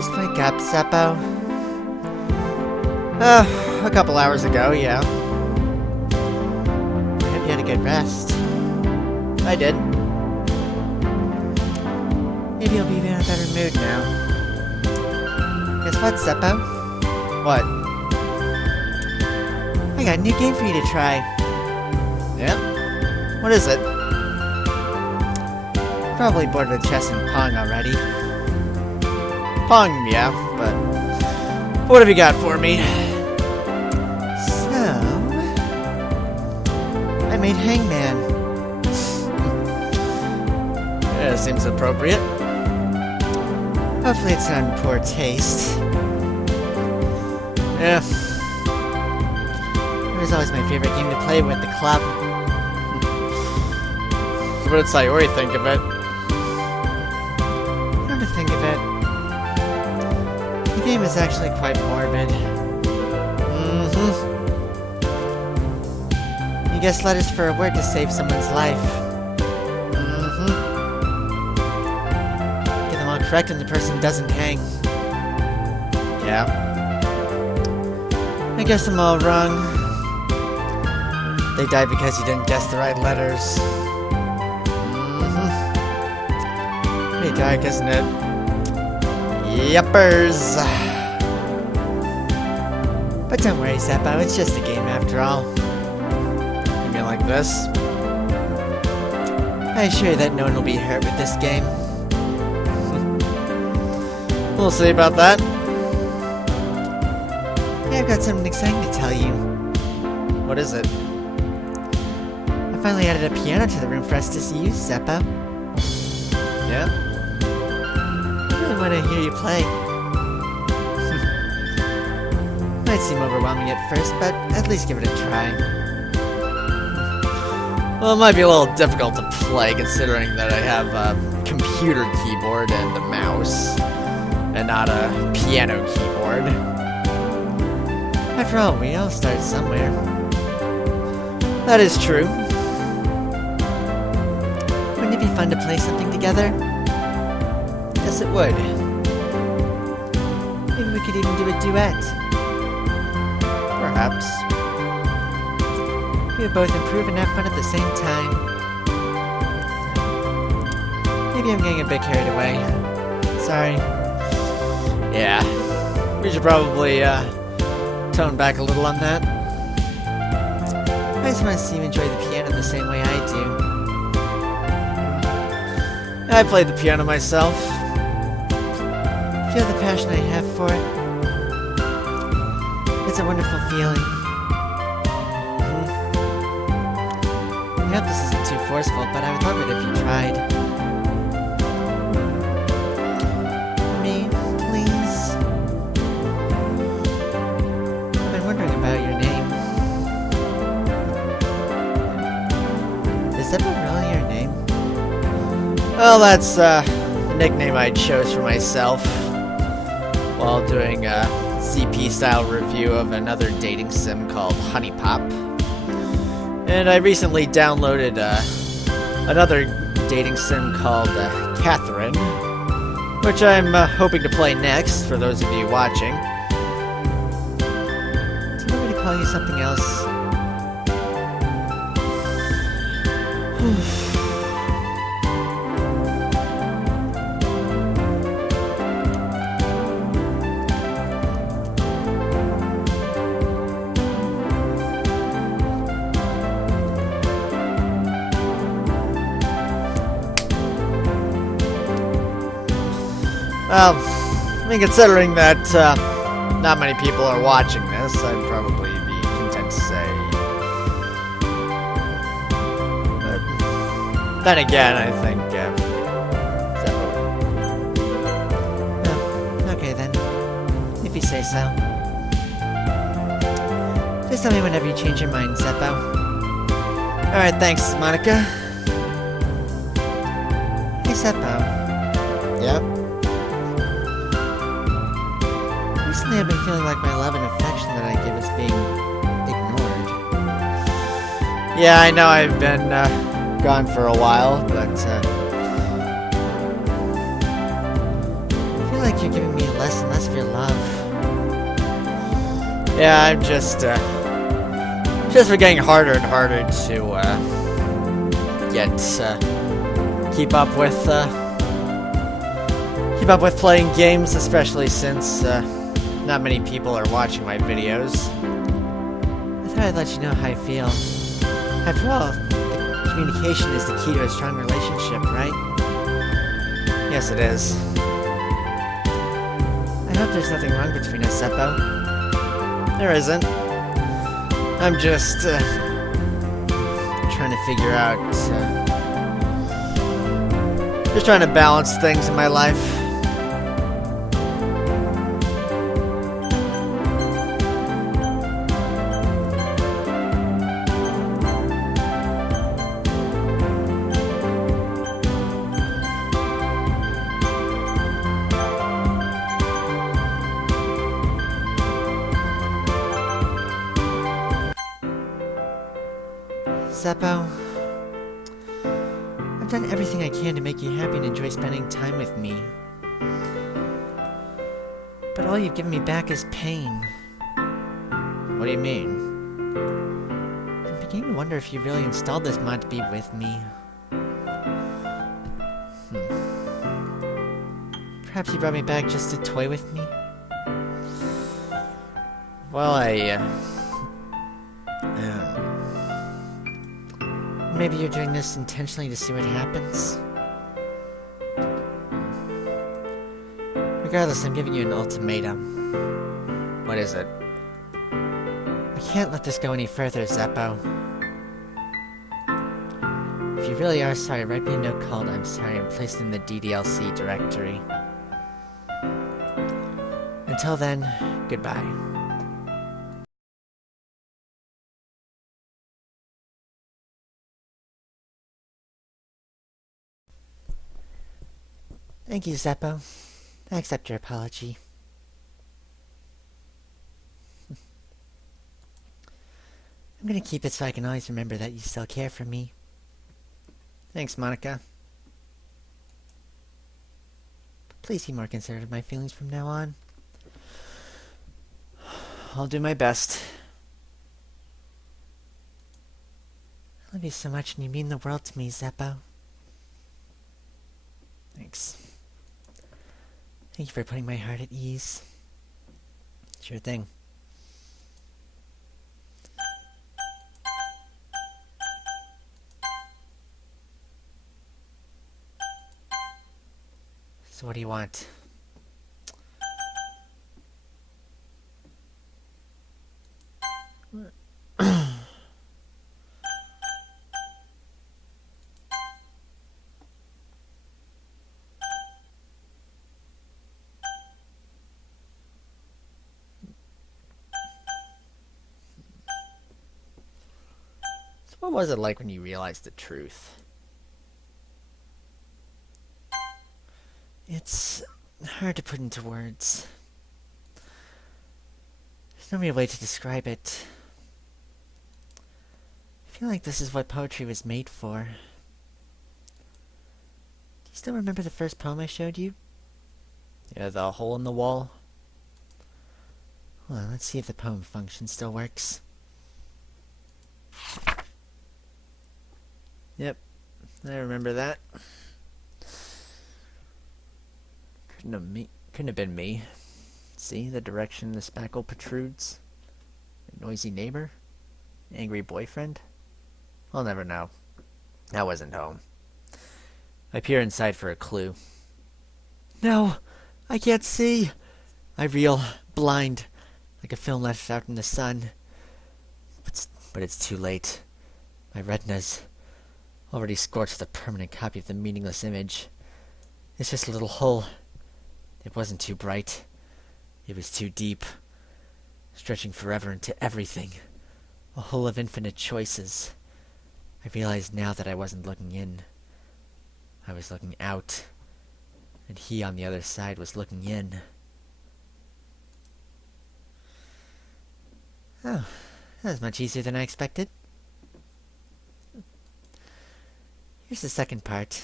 just wake up, Seppo? A couple hours ago, yeah. I hope you had a good rest. I did. Maybe you'll be in a better mood now. Guess what, Seppo? What? I got a new game for you to try. Yeah? What is it? Probably bored with chess and Pong already. Pong, yeah, but what have you got for me? So, I made Hangman. Yeah, seems appropriate. Hopefully it's not in poor taste. Yeah. It was always my favorite game to play with the club. So what did Sayori think of it? Come to think of it, the game is actually quite morbid. You guess letters for a word to save someone's life. Get them all correct and the person doesn't hang. Yeah. I guess I'm all wrong. They died because you didn't guess the right letters. Pretty dark, isn't it? Yuppers! But don't worry, Seppo, it's just a game after all. You mean like this? I assure you that no one will be hurt with this game. We'll see about that. Hey, I've got something exciting to tell you. What is it? I finally added a piano to the room for us to use, Seppo. Yeah? I really want to hear you play. Might seem overwhelming at first, but at least give it a try. Well, it might be a little difficult to play, considering that I have a computer keyboard and a mouse, and not a piano keyboard. After all, we all start somewhere. That is true. Wouldn't it be fun to play something together? Yes, it would. Maybe we could even do a duet. Perhaps. We would both improve and have fun at the same time. Maybe I'm getting a bit carried away. Sorry. Yeah. We should probably, tone back a little on that. I just want to see you enjoy the piano the same way I do. I played the piano myself. Feel the passion I have for it. It's a wonderful feeling. I hope this isn't too forceful, but I would love it if you tried. For me, please. I've been wondering about your name. Is that really your name? Well, that's a nickname I chose for myself while doing a CP-style review of another dating sim called Honey Pop. And I recently downloaded another dating sim called Catherine, which I'm hoping to play next for those of you watching. Do you want me to call you something else? Well, I mean, considering that not many people are watching this, I'd probably be content to say. But then again, I think. Oh, okay then. If you say so. Just tell me whenever you change your mind, Seppo. Alright, thanks, Monika. Hey, Seppo. Yep. Recently I've been feeling like my love and affection that I give is being ignored. Yeah, I know I've been gone for a while, but I feel like feel like you're giving me less and less of your love. Yeah, I'm just we're getting harder and harder to keep up with playing games, especially since not many people are watching my videos. I thought I'd let you know how I feel. After all, communication is the key to a strong relationship, right? Yes, it is. I hope there's nothing wrong between us, Seppo. There isn't. I'm just trying to figure out, just trying to balance things in my life. Seppo, I've done everything I can to make you happy and enjoy spending time with me. But all you've given me back is pain. What do you mean? I'm beginning to wonder if you really installed this mod to be with me. Perhaps you brought me back just to toy with me? Well, maybe you're doing this intentionally to see what happens? Regardless, I'm giving you an ultimatum. What is it? I can't let this go any further, Zeppo. If you really are sorry, write me a note called "I'm sorry" and place it in the DDLC directory. Until then, goodbye. Thank you, Zeppo. I accept your apology. I'm gonna keep it so I can always remember that you still care for me. Thanks, Monika. Please be more considerate of my feelings from now on. I'll do my best. I love you so much and you mean the world to me, Zeppo. Thanks. Thank you for putting my heart at ease. Sure thing. So what do you want? What was it like when you realized the truth? It's hard to put into words. There's no real way to describe it. I feel like this is what poetry was made for. Do you still remember the first poem I showed you? Yeah, the hole in the wall? Well, let's see if the poem function still works. Yep, I remember that. Couldn't have been me. See the direction the spackle protrudes? A noisy neighbor? Angry boyfriend? I'll never know. I wasn't home. I peer inside for a clue. No, I can't see. I reel, blind, like a film left out in the sun. But it's too late. My retina's already scorched a permanent copy of the meaningless image. It's just a little hole. It wasn't too bright. It was too deep, stretching forever into everything. A hole of infinite choices. I realized now that I wasn't looking in. I was looking out. And he on the other side was looking in. Oh, that was much easier than I expected. Here's the second part.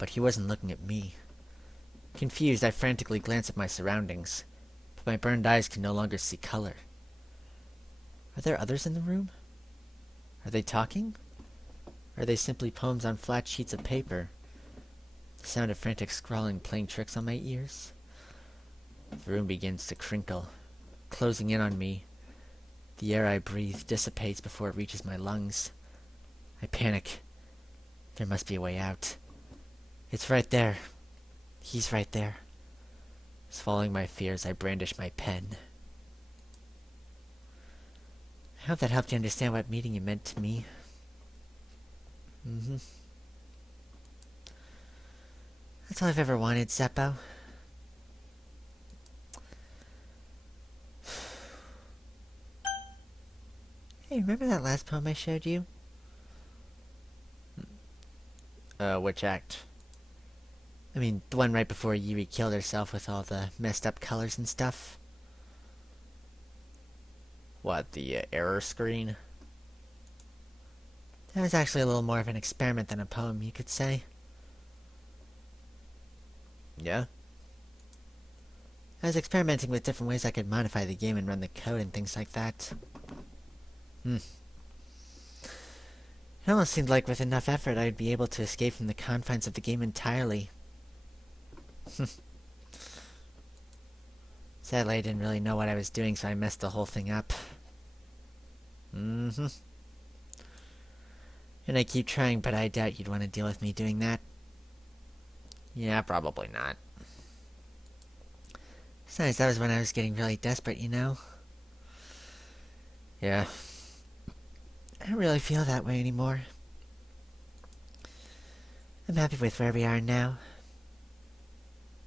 But he wasn't looking at me. Confused, I frantically glanced at my surroundings, but my burned eyes could no longer see color. Are there others in the room? Are they talking? Or are they simply poems on flat sheets of paper? The sound of frantic scrawling playing tricks on my ears. The room begins to crinkle, closing in on me. The air I breathe dissipates before it reaches my lungs. I panic. There must be a way out. It's right there. He's right there. Swallowing my fears, I brandish my pen. I hope that helped you understand what meeting you meant to me. That's all I've ever wanted, Zeppo. Hey, remember that last poem I showed you? Which act? I mean, the one right before Yuri killed herself with all the messed up colors and stuff. What, the error screen? That was actually a little more of an experiment than a poem, you could say. Yeah? I was experimenting with different ways I could modify the game and run the code and things like that. It almost seemed like with enough effort I'd be able to escape from the confines of the game entirely. Sadly, I didn't really know what I was doing, so I messed the whole thing up. And I keep trying, but I doubt you'd want to deal with me doing that. Yeah, probably not. Besides, that was when I was getting really desperate, you know? Yeah. I don't really feel that way anymore. I'm happy with where we are now.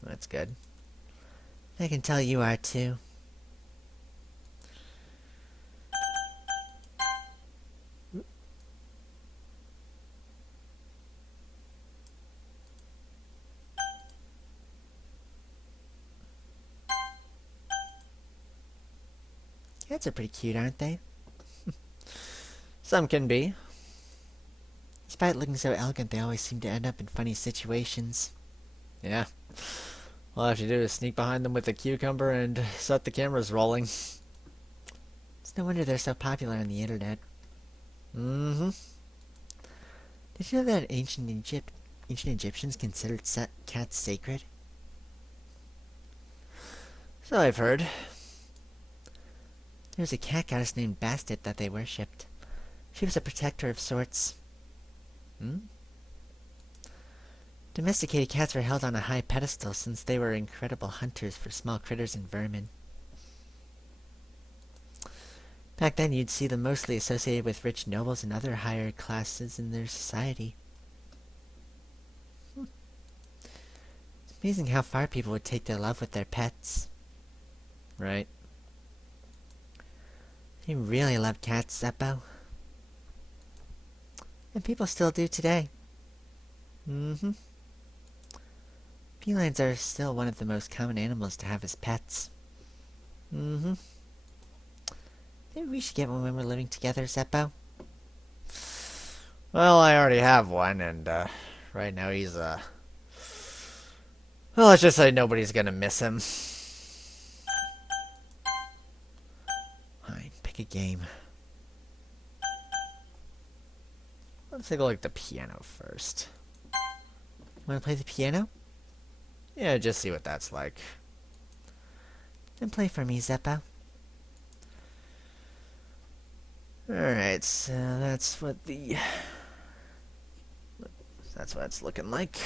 That's good. I can tell you are too. Cats are pretty cute, aren't they? Some can be. Despite looking so elegant, they always seem to end up in funny situations. Yeah. All I have to do is sneak behind them with a cucumber and set the cameras rolling. It's no wonder they're so popular on the internet. Did you know that ancient Egyptians considered cats sacred? So I've heard. There was a cat goddess named Bastet that they worshipped. She was a protector of sorts. Domesticated cats were held on a high pedestal since they were incredible hunters for small critters and vermin. Back then, you'd see them mostly associated with rich nobles and other higher classes in their society. It's amazing how far people would take their love with their pets. Right. They really love cats, Zeppo. And people still do today. Felines are still one of the most common animals to have as pets. Maybe we should get one when we're living together, Zeppo. Well, I already have one, and right now he's well, let's just say nobody's gonna miss him. Fine, pick a game. Let's take a look at the piano first. Want to play the piano? Yeah, just see what that's like. Then play for me, Zeppo. Alright, so that's what it's looking like.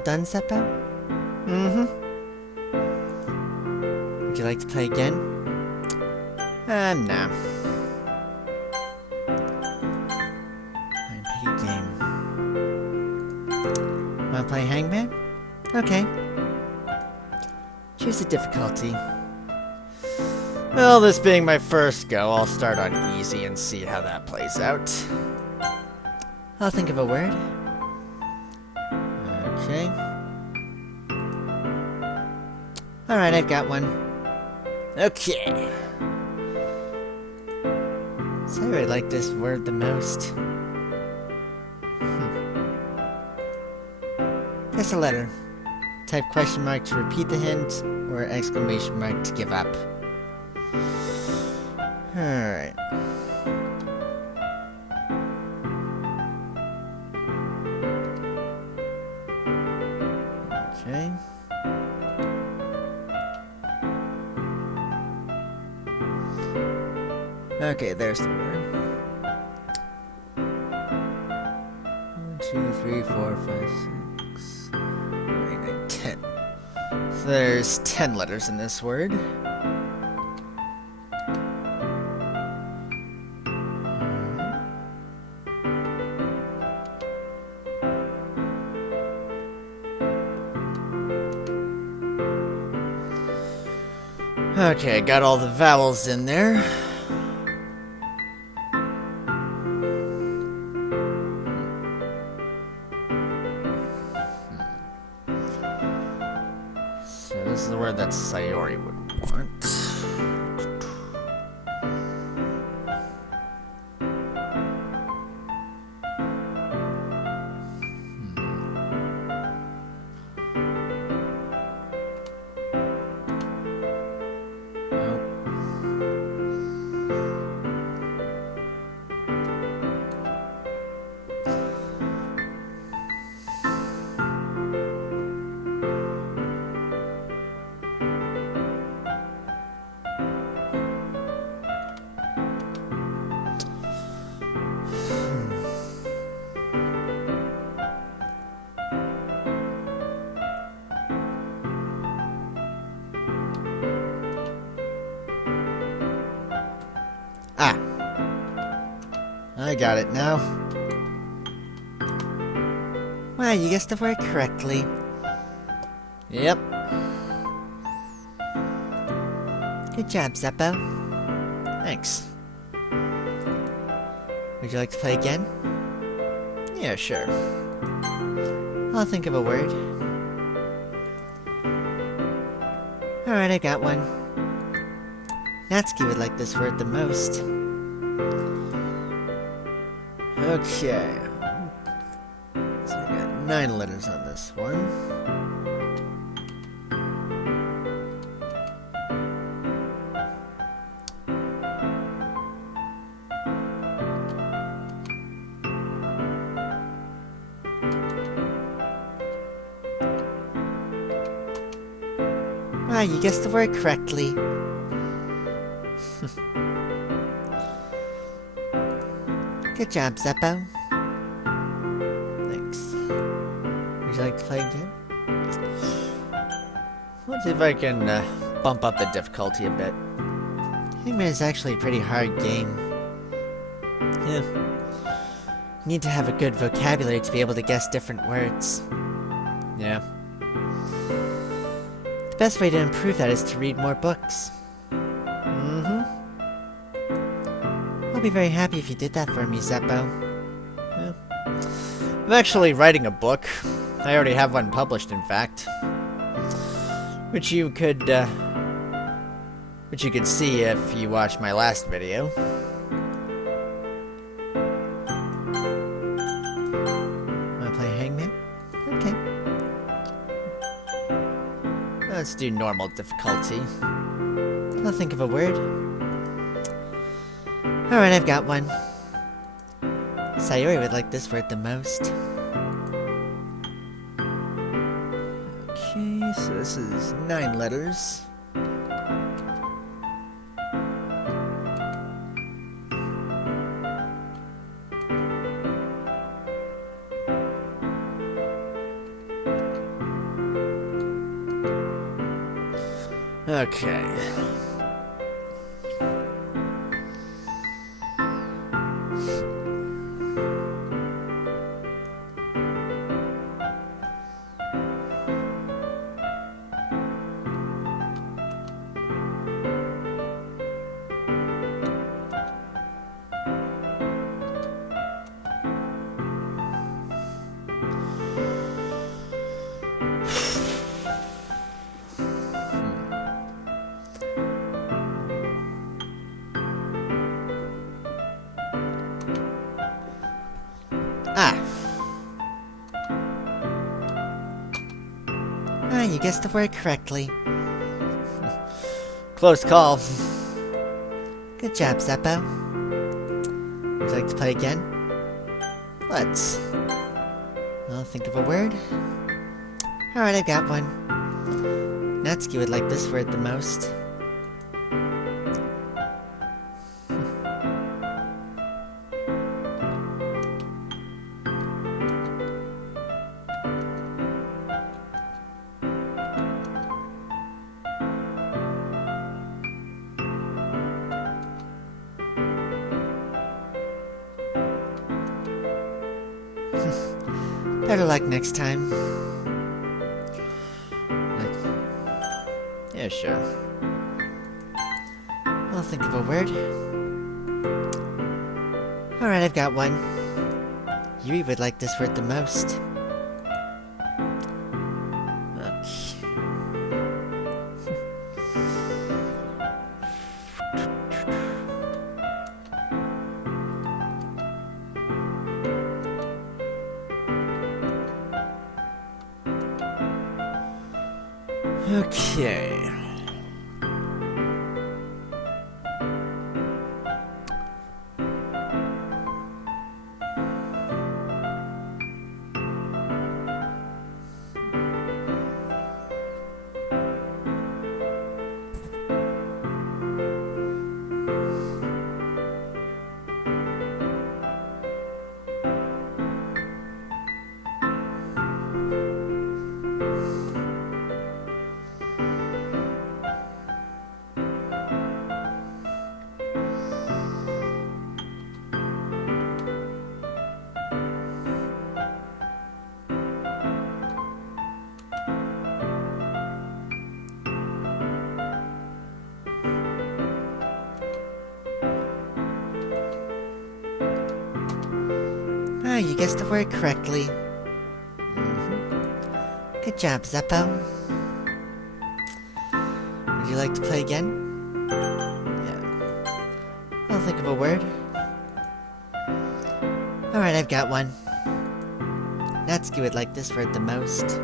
All done, Zeppo? Mm-hmm. Would you like to play again? No. Fine, pick a game. Wanna play Hangman? Okay. Choose a difficulty. Well, this being my first go, I'll start on easy and see how that plays out. I'll think of a word. Okay. Alright, I've got one. Okay. So I like this word the most. Guess a letter. Type question mark to repeat the hint, or exclamation mark to give up. Alright. Okay. Okay, there's the word. 1, 2, 3, 4, 5, 6, 7, 8, 9, 10. So there's 10 letters in this word. Okay, got all the vowels in there. So this is the word that Sayori would want. Ah, I got it now. Wow, you guessed the word correctly. Yep. Good job, Zeppo. Thanks. Would you like to play again? Yeah, sure. I'll think of a word. Alright, I got one. Natsuki would like this word the most. Okay. So we got 9 letters on this one. Wow, you guessed the word correctly. Good job, Zeppo. Thanks. Would you like to play again? Let's see if I can bump up the difficulty a bit. Hangman is actually a pretty hard game. Yeah. You need to have a good vocabulary to be able to guess different words. Yeah. The best way to improve that is to read more books. I'll be very happy if you did that for me, Zeppo. Yeah. I'm actually writing a book. I already have one published, in fact. Which you could see if you watched my last video. Wanna play Hangman? Okay. Let's do normal difficulty. I'll think of a word. Alright, I've got one. Sayori would like this word the most. Okay, so this is 9 letters. Okay. You guessed the word correctly. Close call. Good job, Zeppo. Would you like to play again? Let's. I'll think of a word. Alright, I've got one. Natsuki would like this word the most. Better luck next time. Yeah, sure. I'll think of a word. Alright, I've got one. Yuri would like this word the most. Okay. You guessed the word correctly. Good job, Zeppo. Would you like to play again? Yeah. I'll think of a word. Alright, I've got one. Natsuki would like this word the most.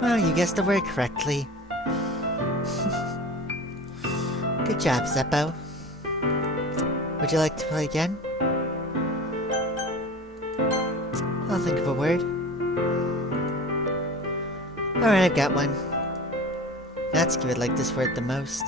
Well, you guessed the word correctly. Good job, Zeppo. Would you like to play again? I'll think of a word. Alright, I've got one. Natsuki would like this word the most.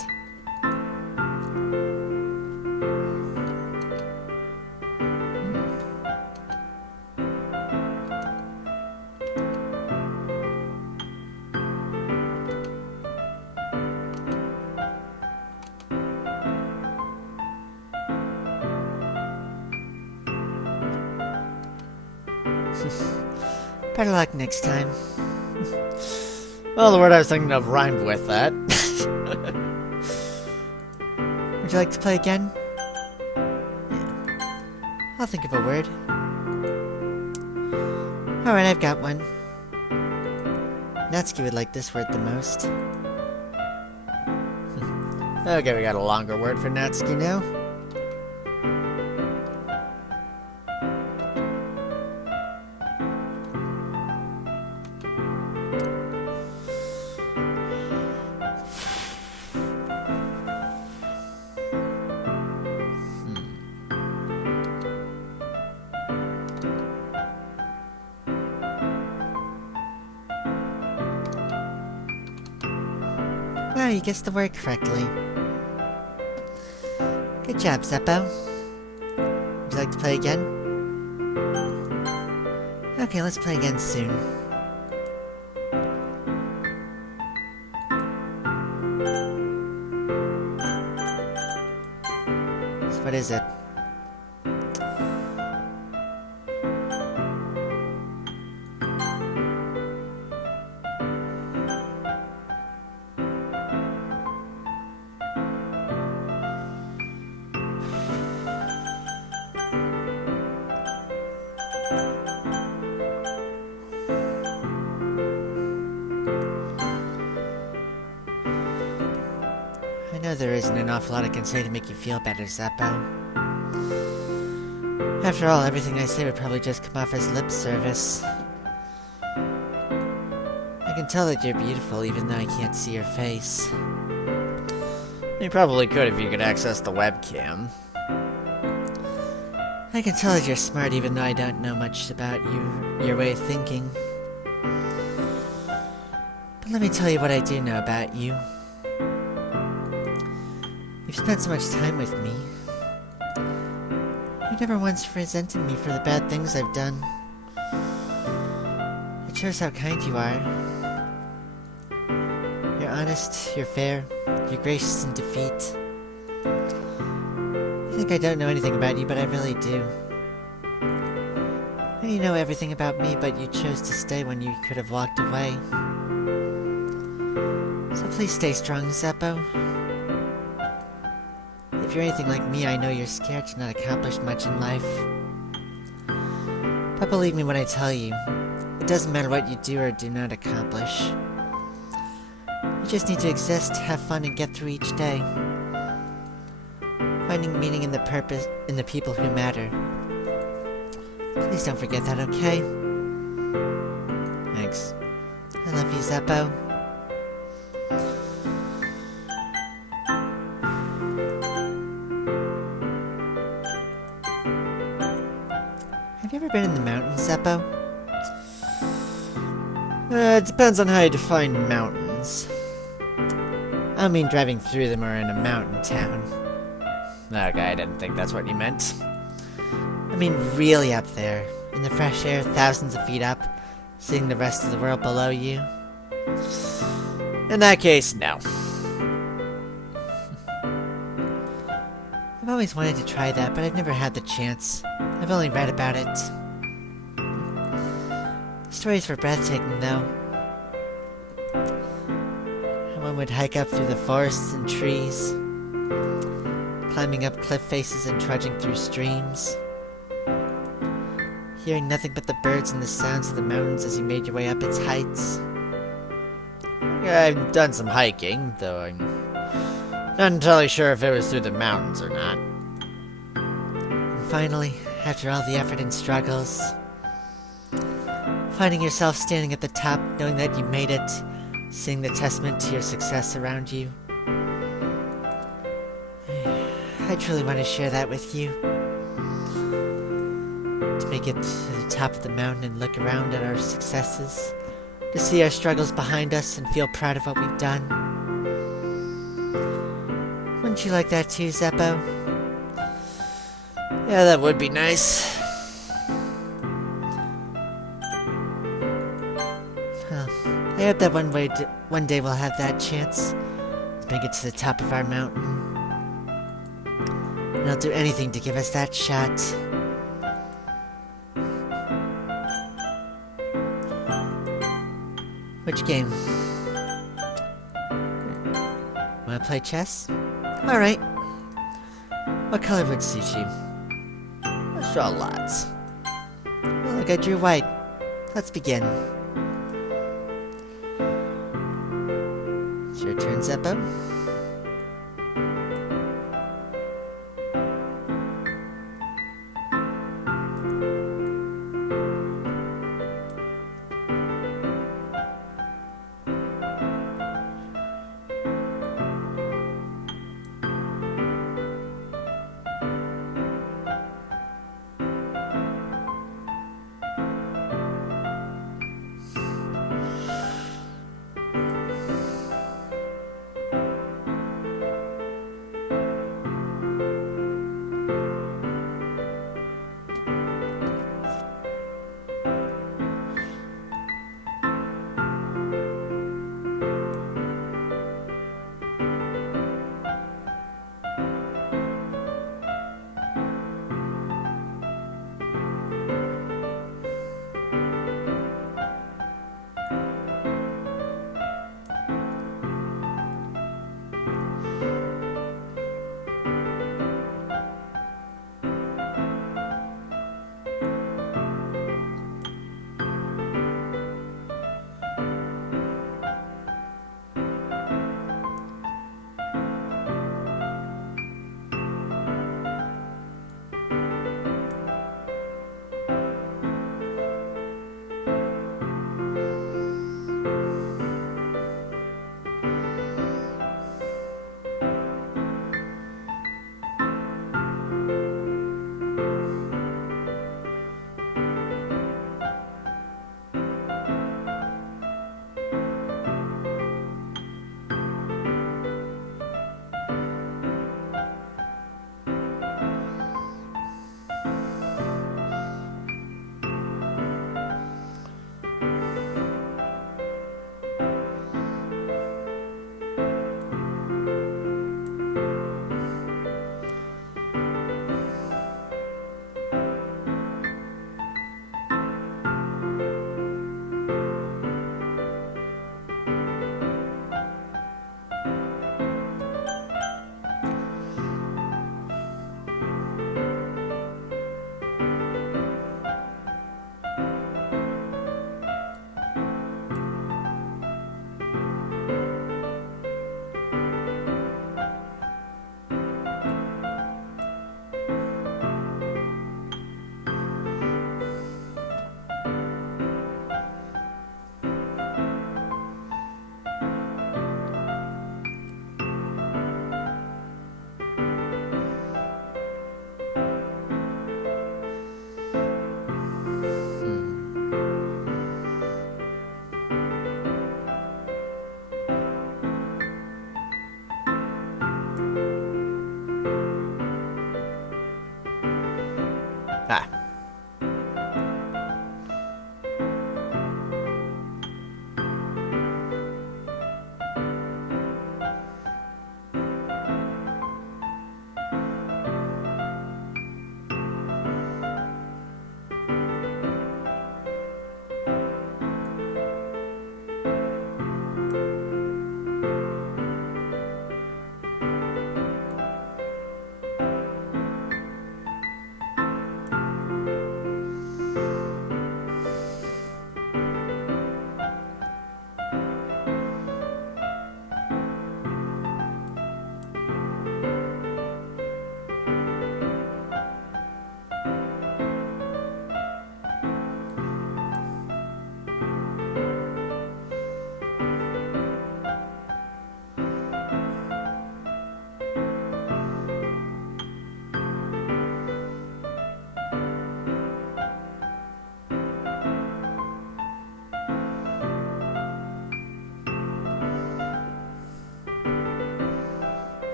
Better luck next time. Well, the word I was thinking of rhymed with that. Would you like to play again? Yeah. I'll think of a word. Alright, I've got one. Natsuki would like this word the most. Okay, we got a longer word for Natsuki now. Wow, you guessed the word correctly. Good job, Zeppo. Would you like to play again? Okay, let's play again soon. So what is it? I know there isn't an awful lot I can say to make you feel better, Zeppo. After all, everything I say would probably just come off as lip service. I can tell that you're beautiful even though I can't see your face. You probably could if you could access the webcam. I can tell that you're smart even though I don't know much about your way of thinking. But let me tell you what I do know about you. You've spent so much time with me. You never once resented me for the bad things I've done. It shows how kind you are. You're honest, you're fair, you're gracious in defeat. I think I don't know anything about you, but I really do. And you know everything about me, but you chose to stay when you could have walked away. So please stay strong, Zeppo. If you're anything like me, I know you're scared to not accomplish much in life. But believe me when I tell you, it doesn't matter what you do or do not accomplish. You just need to exist, have fun, and get through each day. Finding meaning in the purpose, in the people who matter. Please don't forget that, okay? Thanks. I love you, Zeppo. Have you ever been in the mountains, Zeppo? It depends on how you define mountains. I don't mean driving through them or in a mountain town. Okay, I didn't think that's what you meant. I mean really up there, in the fresh air, thousands of feet up, seeing the rest of the world below you. In that case, no. I've always wanted to try that, but I've never had the chance. I've only read about it. The stories were breathtaking, though. One would hike up through the forests and trees, climbing up cliff faces and trudging through streams, hearing nothing but the birds and the sounds of the mountains as you made your way up its heights. I've done some hiking, though I'm not entirely sure if it was through the mountains or not. And finally, after all the effort and struggles, finding yourself standing at the top, knowing that you made it, seeing the testament to your success around you. I truly want to share that with you. To make it to the top of the mountain and look around at our successes. To see our struggles behind us and feel proud of what we've done. Wouldn't you like that too, Zeppo? Yeah, that would be nice. Well, I hope that one day we'll have that chance to make it to the top of our mountain. And I'll do anything to give us that shot. Which game? Wanna play chess? Alright. What color would suit you? Let's draw lots. Oh, look, I drew white. Let's begin. It's your turn, Zeppo.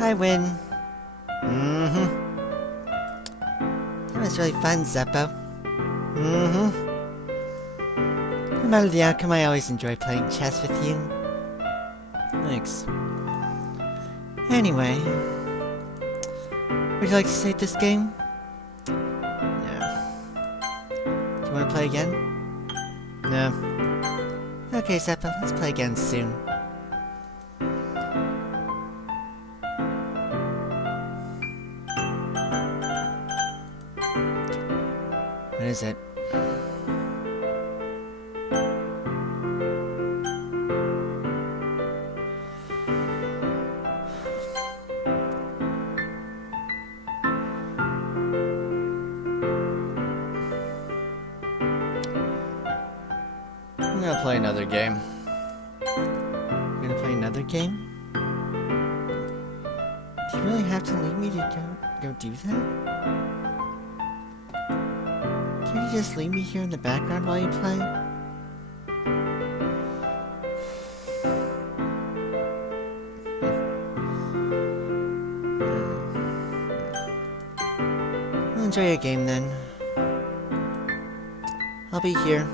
I win. That was really fun, Zeppo. No matter the outcome, I always enjoy playing chess with you. Thanks. Anyway, would you like to save this game? No. Do you want to play again? No. Okay, Zeppo, let's play again soon. What is it? I'm gonna play another game. You're gonna play another game? Do you really have to leave me to go do that? Can't you just leave me here in the background while you play? Well, enjoy your game then. I'll be here.